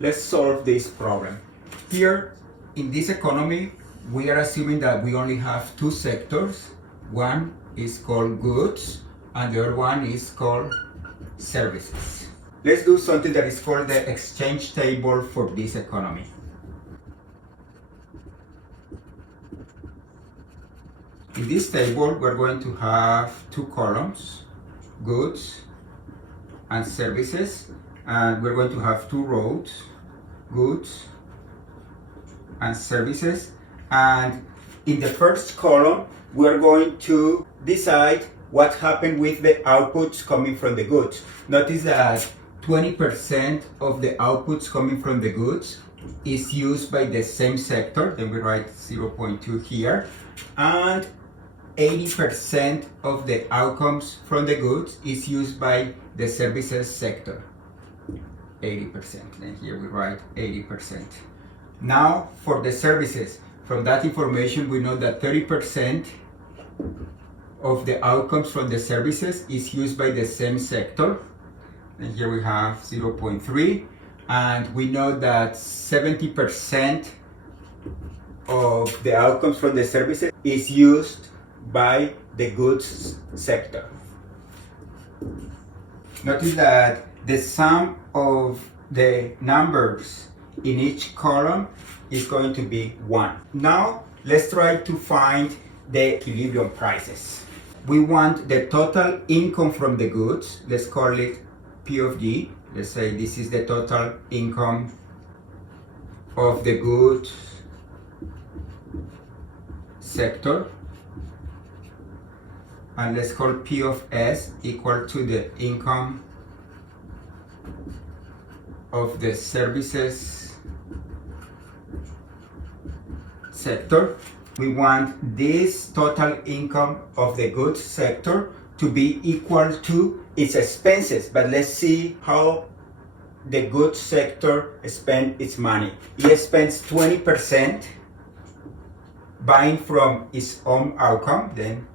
let's solve this problem. Here in this economy, we are assuming that we only have two sectors. One is called goods and the other one is called services. Let's do something that is called the exchange table for this economy. In this table, we're going to have two columns, goods and services, and we're going to have two rows, goods and services. And in the first column, we're going to decide what happened with the outputs coming from the goods. Notice that 20% of the outputs coming from the goods is used by the same sector, then we write 0.2 here, and 80% of the outcomes from the goods is used by the services sector. 80%, and here we write 80%. Now for the services, from that information we know that 30% of the outcomes from the services is used by the same sector, and here we have 0.3, and we know that 70% of the outcomes from the services is used by the goods sector. Notice that the sum of the numbers in each column is going to be 1. Now let's try to find the equilibrium prices. We want the total income from the goods. Let's call it P of G. Let's say this is the total income of the goods sector. And let's call P of S equal to the income of the services sector. We want this total income of the goods sector to be equal to its expenses, but let's see how the goods sector spends its money. It spends 20% buying from its own outcome, then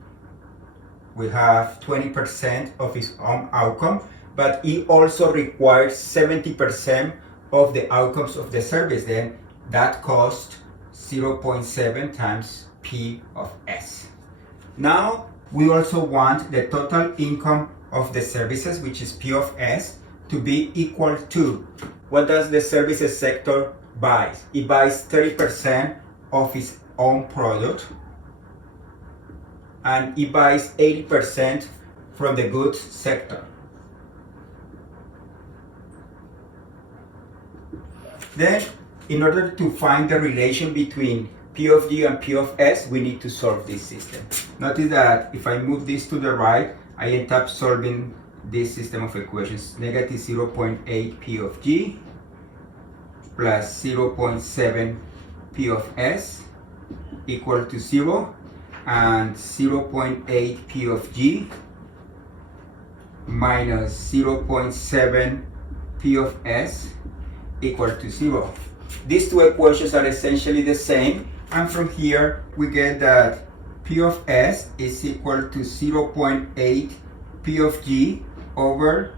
we have 20% of its own outcome, but it also requires 70% of the outcomes of the service, then that costs 0.7 times P of S. Now we also want the total income of the services, which is P of S, to be equal to, what does the services sector buy? It buys 30% of its own product, and it buys 80% from the goods sector. Then, in order to find the relation between P of G and P of S, we need to solve this system. Notice that if I move this to the right, I end up solving this system of equations. Negative 0.8 P of G plus 0.7 P of S equal to 0, and 0.8 P of G minus 0.7 P of S equal to 0. These two equations are essentially the same, and from here we get that P of S is equal to 0.8 P of G over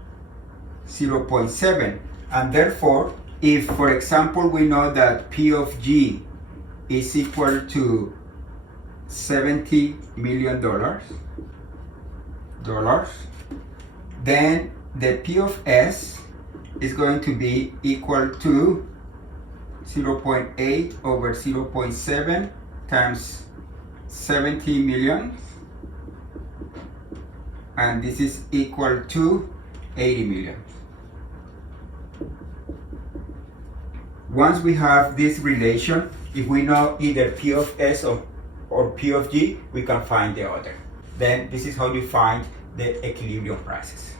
0.7, and therefore if, for example, we know that P of G is equal to $70 million, then the P of S is going to be equal to 0.8 over 0.7 times 70 million, and this is equal to 80 million. Once we have this relation, if we know either P of S or P of G, we can find the other. Then this is how you find the equilibrium prices.